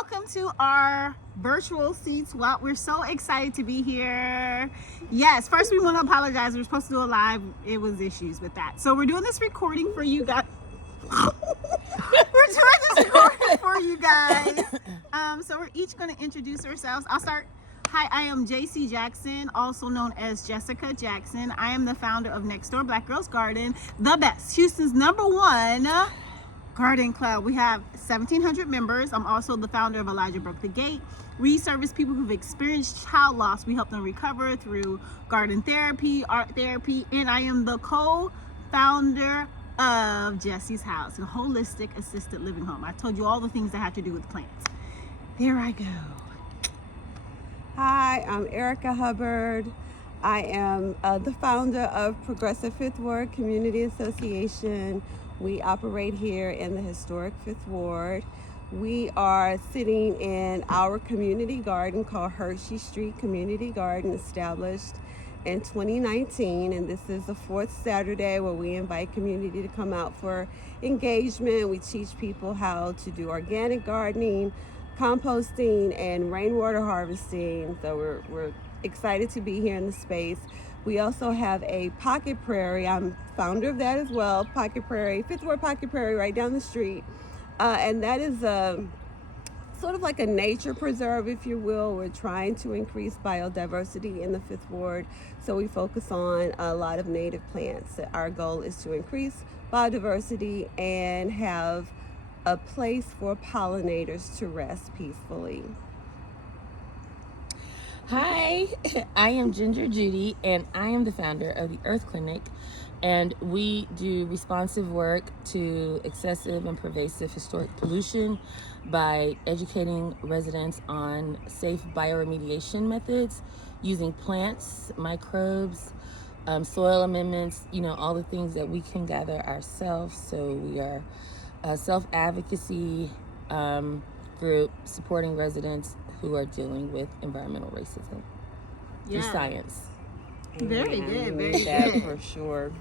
welcome to our virtual seat swap. We're so excited to be here. Yes, first we want to apologize. We were supposed to do a live. It was issues with that. So we're doing this recording for you guys. We're doing this recording for you guys. So we're each going to introduce ourselves. I'll start. Hi, I am JC Jackson, also known as Jessica Jackson. I am the founder of Next Door Black Girls Garden, the best, Houston's #1 garden club. We have 1,700 members. I'm also the founder of Elijah Broke the Gate. We service people who've experienced child loss. We help them recover through garden therapy, art therapy, and I am the co-founder of Jesse's House, a holistic assisted living home. I told you all the things that have to do with plants. There I go. Hi, I'm Erica Hubbard. I am the founder of Progressive Fifth Ward Community Association. We operate here in the historic Fifth Ward. We are sitting in our community garden called Hershey Street Community Garden, established in 2019. And this is the fourth Saturday where we invite community to come out for engagement. We teach people how to do organic gardening, composting, and rainwater harvesting. So we're excited to be here in the space. We also have a Pocket Prairie. I'm founder of that as well. Pocket Prairie, Fifth Ward Pocket Prairie, right down the street. And that is sort of like a nature preserve, if you will. We're trying to increase biodiversity in the Fifth Ward. So we focus on a lot of native plants. Our goal is to increase biodiversity and have a place for pollinators to rest peacefully. Hi, I am Ginger Judy, and I am the founder of the Earth Clinic, and we do responsive work to excessive and pervasive historic pollution by educating residents on safe bioremediation methods using plants, microbes, soil amendments, all the things that we can gather ourselves. So we are a self-advocacy group supporting residents who are dealing with environmental racism through science. Very good, very that good. For sure.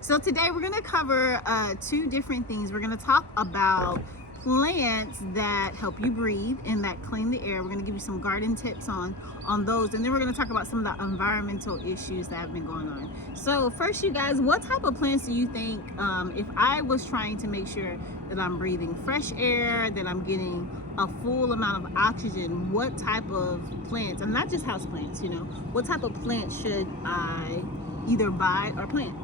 So today we're going to cover two different things. We're going to talk about plants that help you breathe and that clean the air. We're going to give you some garden tips on those, and then we're going to talk about some of the environmental issues that have been going on. So first, you guys, what type of plants do you think, if I was trying to make sure that I'm breathing fresh air, that I'm getting a full amount of oxygen, what type of plants, and not just house plants, what type of plants should I either buy or plant?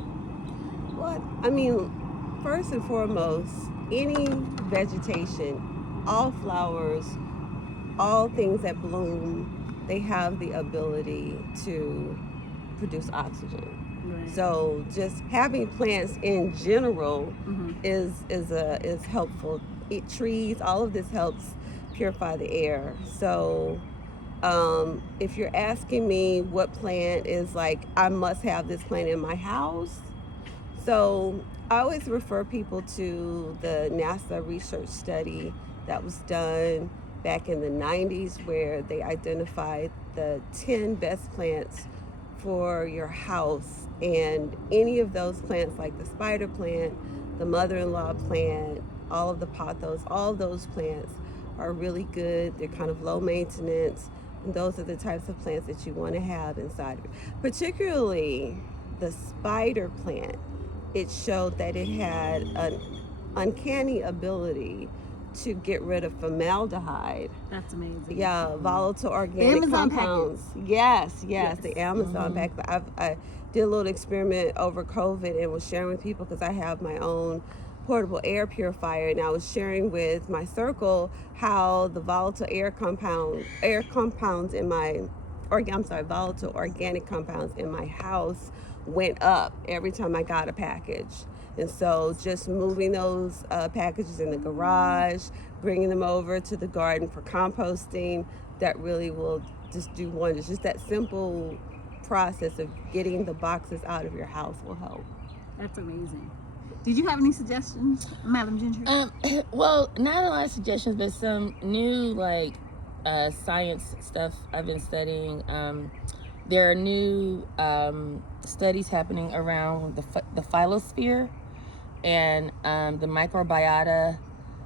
First and foremost, any vegetation, all flowers, all things that bloom, they have the ability to produce oxygen. Right. So just having plants in general is helpful. Trees, all of this helps purify the air. So if you're asking me what plant is like, I must have this plant in my house. So I always refer people to the NASA research study that was done back in the 90s, where they identified the 10 best plants for your house. And any of those plants, like the spider plant, the mother-in-law plant, all of the pothos, all of those plants are really good. They're kind of low maintenance. And those are the types of plants that you want to have inside of it. Particularly the spider plant. It showed that it had an uncanny ability to get rid of formaldehyde. That's amazing. Yeah, volatile organic compounds. Yes, the Amazon pack. I did a little experiment over COVID and was sharing with people because I have my own portable air purifier, and I was sharing with my circle how the volatile volatile organic compounds in my house went up every time I got a package. And so just moving those packages in the garage, bringing them over to the garden for composting, that really will just do wonders. Just that simple process of getting the boxes out of your house will help. That's amazing. Did you have any suggestions, Madam Ginger? Well, not a lot of suggestions, but some new science stuff I've been studying. There are new studies happening around the phytosphere and the microbiota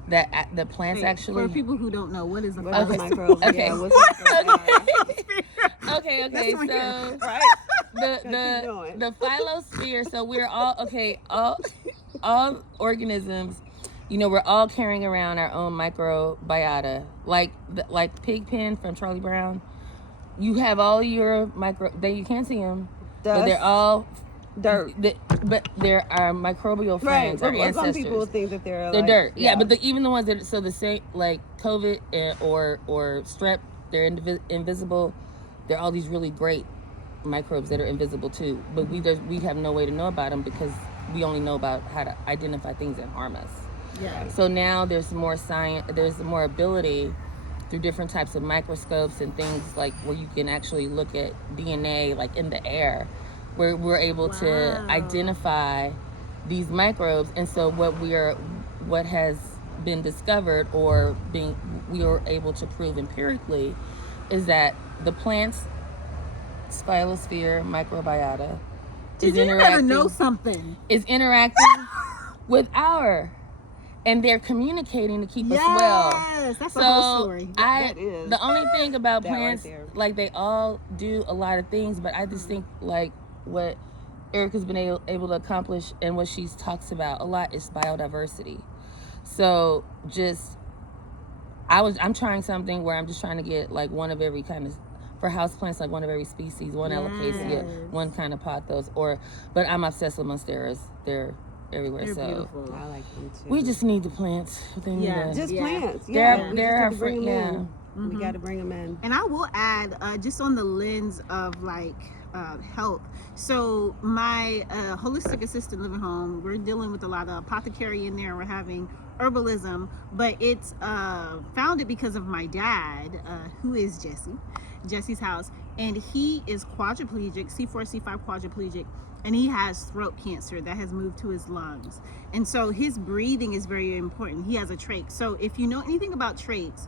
that the plants Wait, actually. for people who don't know, what is a What is a phyllosphere? microbe? Okay. Yeah, what's a microbiota? Okay, That's so one here. Right. the Keep the going. the phyllosphere. So we're all okay. All organisms, we're all carrying around our own microbiota. Like Pigpen from Charlie Brown. You have all your you can't see them, but they're Dust, all dirt. but they're our microbial Right. friends, our But some ancestors. people think that they're They're like, dirt, yeah. But even the ones that the same like COVID or strep, they're invisible. They're all these really great microbes that are invisible too. But we have no way to know about them because we only know about how to identify things that harm us. Yeah. So now there's more science. There's more ability through different types of microscopes and things like where you can actually look at DNA like in the air, where we're able to Wow. identify these microbes. And so what has been discovered or we are able to prove empirically is that the plant's phyllosphere microbiota Did you never know something? is interacting with and they're communicating to keep us well. Yes, that's So the whole story. That is the only thing about that right plants, there. like they all do a lot of things, but I just think like what Erica's been able to accomplish and what she talks about a lot is biodiversity. So I'm trying something where I'm just trying to get like one of every kind of, for houseplants, like one of every species, one alocasia, Yes. one kind of pothos, but I'm obsessed with monsteras. They're everywhere. They're so beautiful. I like them too. we just need the plants. They need Yeah. just Yeah. plants. They're- Yeah, they're we our just have to bring friend, them yeah. in. We got to bring them in. And I will add, just on the lens of like health. So my holistic assisted living home, we're dealing with a lot of apothecary in there. We're having herbalism, but it's founded because of my dad, who is Jesse's house, and he is quadriplegic, C4, C5 quadriplegic, and he has throat cancer that has moved to his lungs. And so his breathing is very important. He has a trach. So if you know anything about trachs,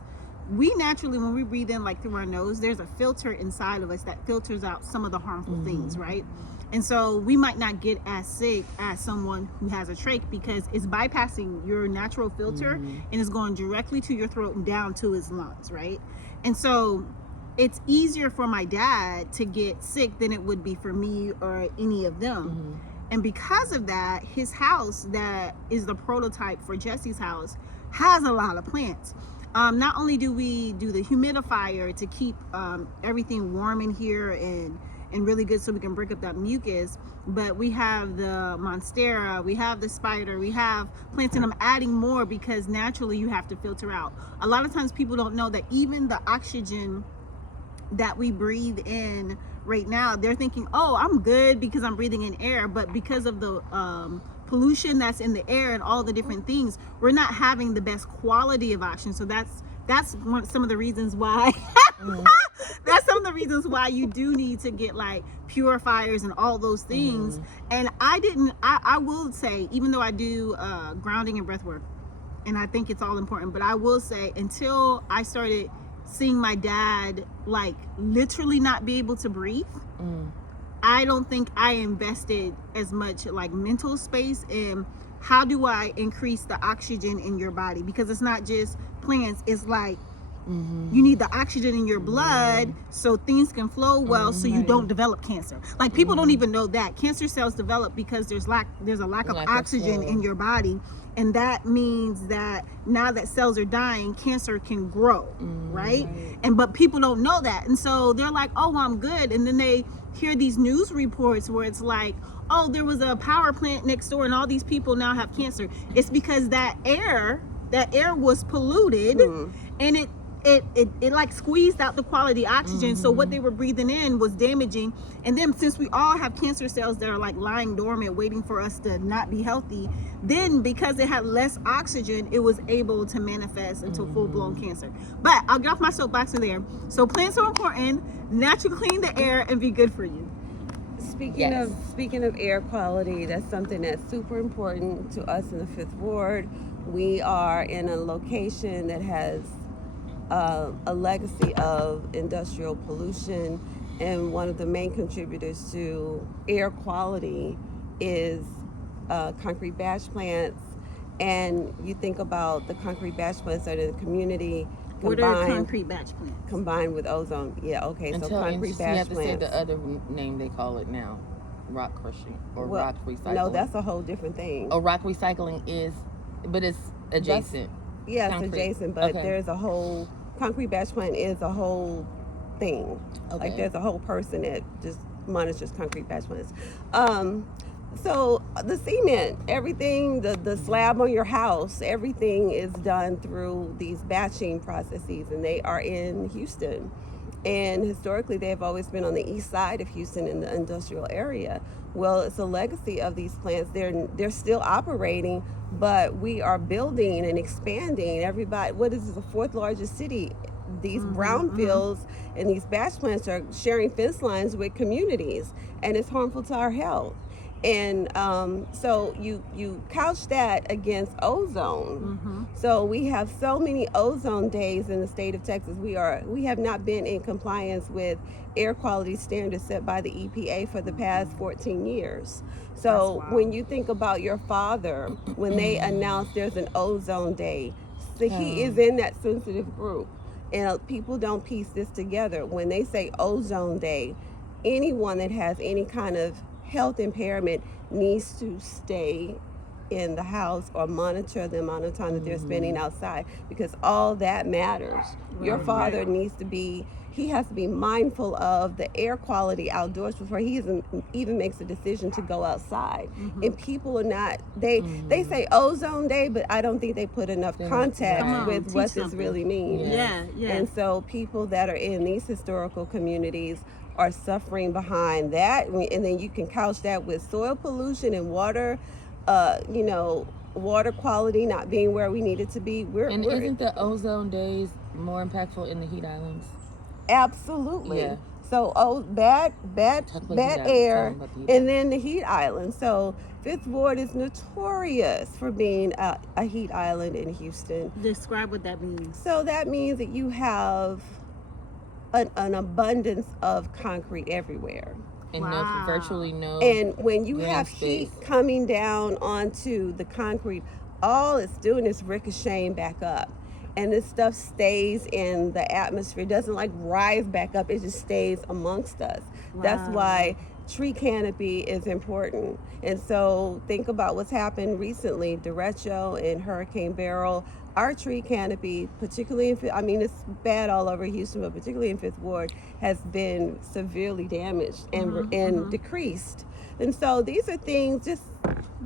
we naturally, when we breathe in like through our nose, there's a filter inside of us that filters out some of the harmful things, right? And so we might not get as sick as someone who has a trach because it's bypassing your natural filter and it's going directly to your throat and down to his lungs, right? And so it's easier for my dad to get sick than it would be for me or any of them. And because of that, his house that is the prototype for Jesse's house has a lot of plants. Not only do we do the humidifier to keep everything warm in here and really good so we can break up that mucus, but we have the monstera, we have the spider, we have plants, and I'm adding more because naturally you have to filter out. A lot of times people don't know that even the oxygen that we breathe in right now, they're thinking, oh, I'm good because I'm breathing in air, but because of the pollution that's in the air and all the different things, we're not having the best quality of oxygen. So that's some of the reasons why that's some of the reasons why you do need to get like purifiers and all those things. And I will say, even though I do grounding and breath work, and I think it's all important, but I will say until I started seeing my dad like literally not be able to breathe, I don't think I invested as much like mental space in how do I increase the oxygen in your body, because it's not just plants, it's like you need the oxygen in your blood so things can flow well, so you don't develop cancer. Like people don't even know that cancer cells develop because there's a lack of oxygen in your body, and that means that now that cells are dying, cancer can grow, right? But people don't know that, and so they're like, oh, I'm good, and then they hear these news reports where it's like, oh, there was a power plant next door and all these people now have cancer. It's because that air was polluted, and it like squeezed out the quality oxygen. So what they were breathing in was damaging. And then since we all have cancer cells that are like lying dormant waiting for us to not be healthy, then because it had less oxygen, it was able to manifest into full-blown cancer. But I'll get off my soapbox in there. So plants are important, naturally clean the air and be good for you. Speaking of air quality, that's something that's super important to us in the Fifth Ward. We are in a location that has a legacy of industrial pollution, and one of the main contributors to air quality is concrete batch plants and you think about the concrete batch plants that are in the community What are concrete batch plants? combined with ozone. Yeah, okay. So concrete you batch have to say plants. the other name they call it now, rock crushing or Well, rock recycling. No, that's a whole different thing. Oh, rock recycling is, but it's adjacent. Yeah, it's Concrete. adjacent, but Okay. there's a whole concrete batch plant is a whole thing. Okay. Like there's a whole person that just monitors concrete batch plants. So the cement, everything, the slab on your house, everything is done through these batching processes, and they are in Houston. And historically, they have always been on the east side of Houston in the industrial area. Well, it's a legacy of these plants. They're still operating, but we are building and expanding. Everybody, what is this, the fourth largest city? These brownfields and these batch plants are sharing fence lines with communities, and it's harmful to our health. And so you couch that against ozone. So we have so many ozone days in the state of Texas. We have not been in compliance with air quality standards set by the EPA for the past 14 years. So when you think about your father, when they announced there's an ozone day, so he is in that sensitive group. And people don't piece this together. When they say ozone day, anyone that has any kind of health impairment needs to stay in the house or monitor the amount of time that they're spending outside, because all that matters. Your father needs to be, he has to be mindful of the air quality outdoors before he even makes a decision to go outside. And people are not, they say ozone day, but I don't think they put enough context Come on, with teach what this something. really means. Yeah. And so people that are in these historical communities are suffering behind that. And then you can couch that with soil pollution and water, water quality not being where we need it to be. And isn't the ozone days more impactful in the heat islands? Absolutely. Yeah. So bad air, Talking about the heat and then the heat island. So Fifth Ward is notorious for being a heat island in Houston. Describe what that means. So that means that you have an abundance of concrete everywhere. And Wow. virtually no. And when you green have space. heat coming down onto the concrete, all it's doing is ricocheting back up. And this stuff stays in the atmosphere. It doesn't like rise back up, it just stays amongst us. That's Wow. why tree canopy is important. And so think about what's happened recently, derecho and Hurricane Beryl. Our tree canopy, particularly it's bad all over Houston, but particularly in Fifth Ward, has been severely damaged and decreased. And so these are things, just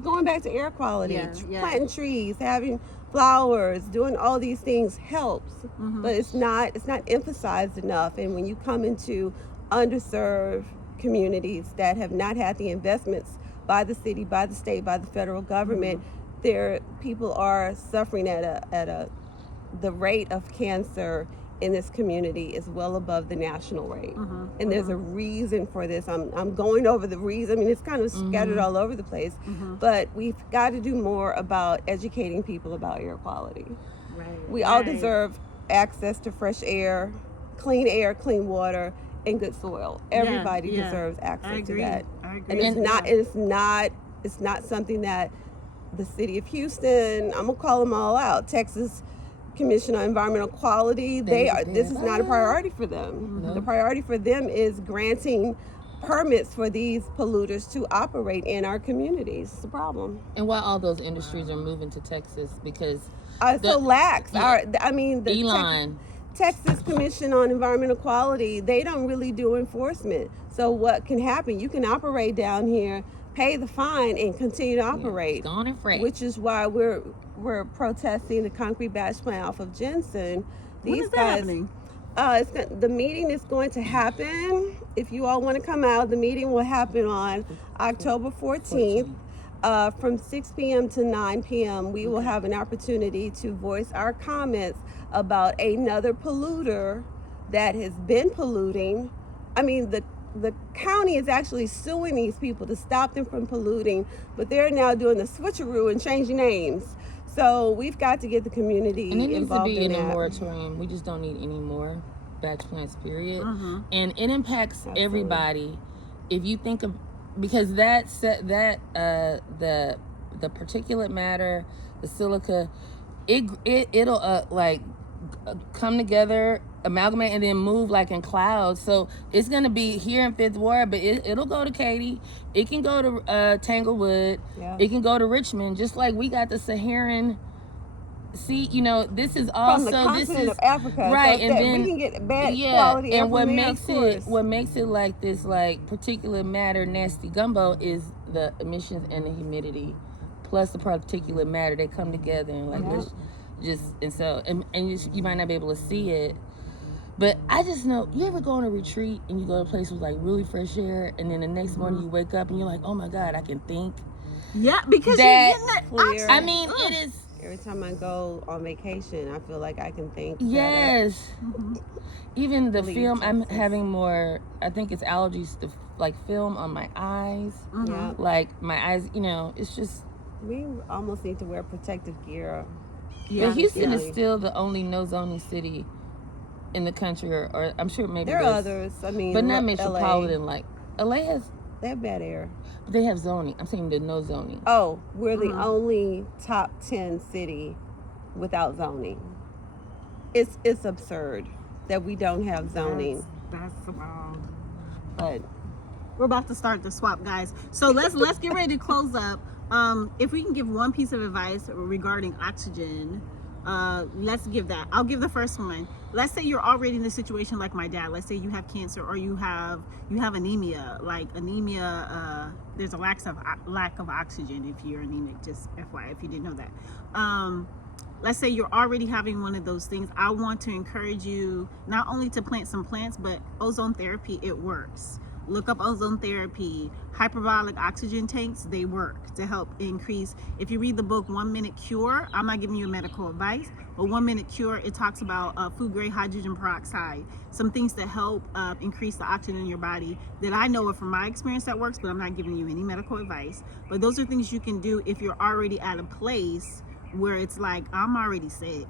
going back to air quality, planting trees, having flowers, doing all these things helps, but it's not emphasized enough. And when you come into underserved communities that have not had the investments by the city, by the state, by the federal government, people are suffering at the rate of cancer in this community is well above the national rate. And there's a reason for this. I'm going over the reason. It's kind of scattered all over the place, but we've got to do more about educating people about air quality. We all deserve access to fresh air, clean water, and good soil. Everybody deserves access to that. I agree. And it's not something that the city of Houston, I'm gonna call them all out, Texas Commission on Environmental Quality, this is not a priority for them. The priority for them is granting permits for these polluters to operate in our communities. It's a problem. And why all those industries are moving to Texas, because It's so lax. The Elon. Texas Commission on Environmental Quality, they don't really do enforcement. So what can happen? You can operate down here, pay the fine, and continue to operate. Gone and freight. Which is why we're protesting the concrete batch plant off of Jensen. When is that happening? The meeting is going to happen. If you all want to come out, the meeting will happen on October 14th. From 6 p.m. to 9 p.m. we will have an opportunity to voice our comments about another polluter that has been polluting. The county is actually suing these people to stop them from polluting, but they're now doing the switcheroo and changing names. So we've got to get the community and it needs to involved be in in a that. moratorium. We just don't need any more batch plants, period. And it impacts everybody. If you think of, because the the particulate matter, the silica, it'll come together, amalgamate, and then move like in clouds. So it's gonna be here in Fifth Ward, but it'll go to Katy. It can go to Tanglewood. Yeah. It can go to Richmond. Just like we got the Saharan. See, this is From also the continent of Africa, right, so and that then we can get bad quality. and air what from there, makes of course. what makes it like this, like particulate matter nasty gumbo, is the emissions and the humidity, plus the particulate matter. They come together and like Yeah. you might not be able to see it, but I just know, you ever go on a retreat and you go to a place with like really fresh air, and then the next morning you wake up and you're like, oh my God, I can think. Yeah, because That you're getting that clear. oxygen. I mean, it is. Every time I go on vacation, I feel like I can think better. Yes. Even the Believe film, I'm Texas. having more, I think it's allergies to like film on my eyes. Yeah. Like my eyes, it's just. We almost need to wear protective gear. Yeah, But Houston yeah. is still the only no zoning city in the country, or I'm sure maybe There are there's- others. I mean, but not LA, metropolitan. Like LA has, they have bad air. they have zoning. I'm saying the no zoning. Oh, we're the Mhm. only top 10 city without zoning. It's absurd that we don't have zoning. That's wild. But We're about to start the swap, guys. So let's get ready to close up. If we can give one piece of advice regarding oxygen, let's give that. I'll give the first one. Let's say you're already in a situation like my dad. Let's say you have cancer or you have anemia. Like anemia, there's a lack of oxygen if you're anemic. Just FYI, if you didn't know that. Let's say you're already having one of those things. I want to encourage you not only to plant some plants, but ozone therapy, it works. Look up ozone therapy. Hyperbolic oxygen tanks, they work to help increase. If you read the book 1 Minute Cure, I'm not giving you medical advice, but 1 Minute Cure, it talks about food grade hydrogen peroxide, some things that help increase the oxygen in your body that I know of from my experience that works, but I'm not giving you any medical advice. But those are things you can do if you're already at a place where it's like, I'm already sick,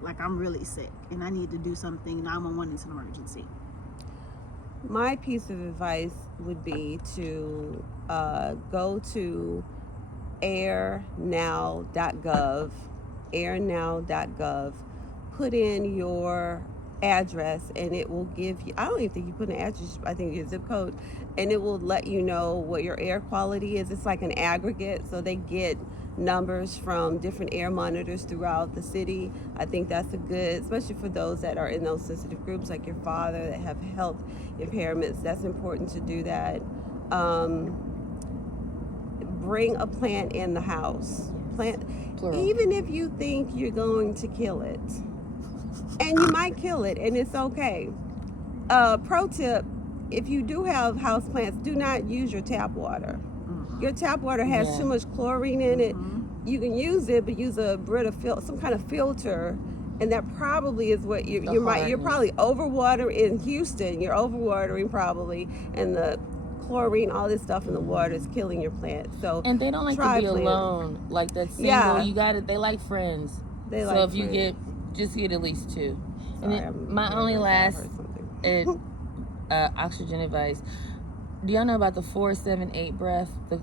like I'm really sick and I need to do something. 911 is an emergency. my piece of advice would be to go to airnow.gov, put in your address, and it will give you, I don't even think you put an address, I think your zip code, and it will let you know what your air quality is. It's like an aggregate, so they get numbers from different air monitors throughout the city. I think that's a good, especially for those that are in those sensitive groups like your father that have health impairments. That's important to do that. Bring a plant in the house. Plant, Plural. even if you think you're going to kill it, and you might kill it, and it's okay. Pro tip: if you do have house plants, do not use your tap water. Your tap water has Yeah. too much chlorine in it. You can use it, but use a Brita some kind of filter, and that probably is what you're you're hardness. probably overwatering in Houston. You're overwatering probably, and the chlorine, all this stuff in the water is killing your plant. So And they don't like try to be planting. alone. Like that single, Yeah. you got it. They like friends. They So like if you friends. just get at least 2. And Sorry, then I'm my nervous. only I last heard something. oxygen advice. Do y'all know about the 4-7-8 breath? The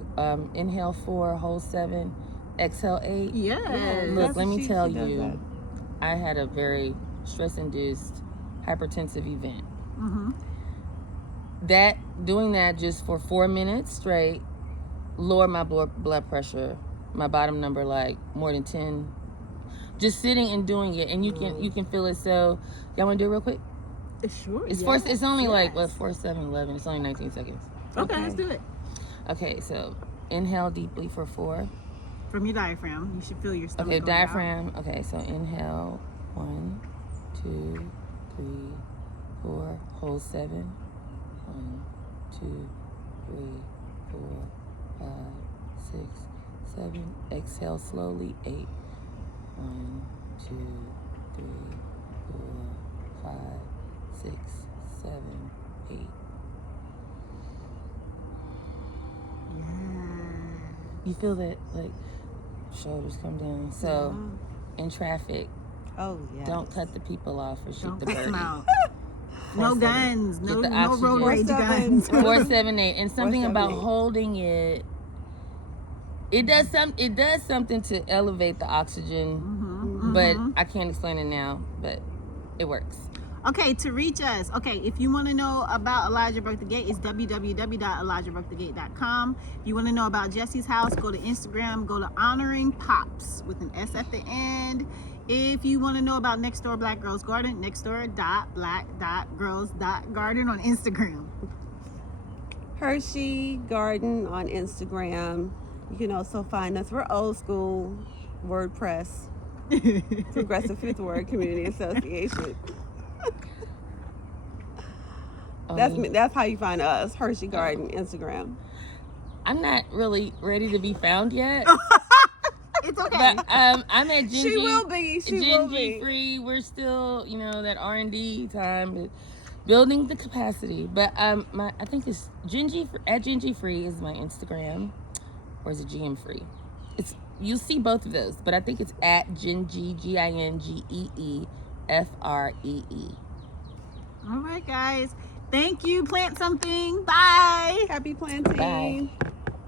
inhale 4, hold 7, exhale 8. Yes. Look, That's- let me she tell does you, that. I had a very stress-induced hypertensive event. Doing that just for 4 minutes straight lowered my blood pressure, my bottom number, like more than 10. Just sitting and doing it, and you can feel it. So y'all want to do it real quick? Sure. It's yes, it's only like yes. 4, 7, 11. It's only 19 seconds. Okay, let's do it. Okay, so inhale deeply for 4. From your diaphragm, you should feel your stomach. Okay, going down. diaphragm. Okay, so inhale 1, 2, 3, 4. Hold 7. 1, 2, 3, 4, 5, 6, 7. Exhale slowly 8. 1, 2, 3, 4, 5, 6, 7, 8. Yeah. You feel that, like, shoulders come down. So in traffic, Oh yeah. don't cut the people off or shoot Don't the piss birdie. them out. No 4-7. guns. Get No the no road oxygen. rage 4-7. guns. 4, 7, 8, and something about 4-7-8. holding it. It does something to elevate the oxygen, but I can't explain it now. But it works. Okay, to reach us. Okay, if you want to know about Elijah Broke the Gate, it's www.elijahbrokethegate.com. If you want to know about Jesse's house, go to Instagram. Go to Honoring Pops with an S at the end. If you want to know about Next Door Black Girls Garden, nextdoor.black.girls.garden on Instagram. Hershey Garden on Instagram. You can also find us. We're old school WordPress, Progressive Fifth Word Community Association. That's how you find us. Hershey Garden Instagram. I'm not really ready to be found yet. It's okay. But I'm at Gingy. She will be. She will be. Gingy Free. We're still, that R&D time, but building the capacity. But I think it's Gingy at Gingy Free is my Instagram, or is it GM Free? You'll see both of those, but I think it's at Gingy GINGEEFREE. All right, guys. Thank you. Plant something. Bye. Happy planting. Bye.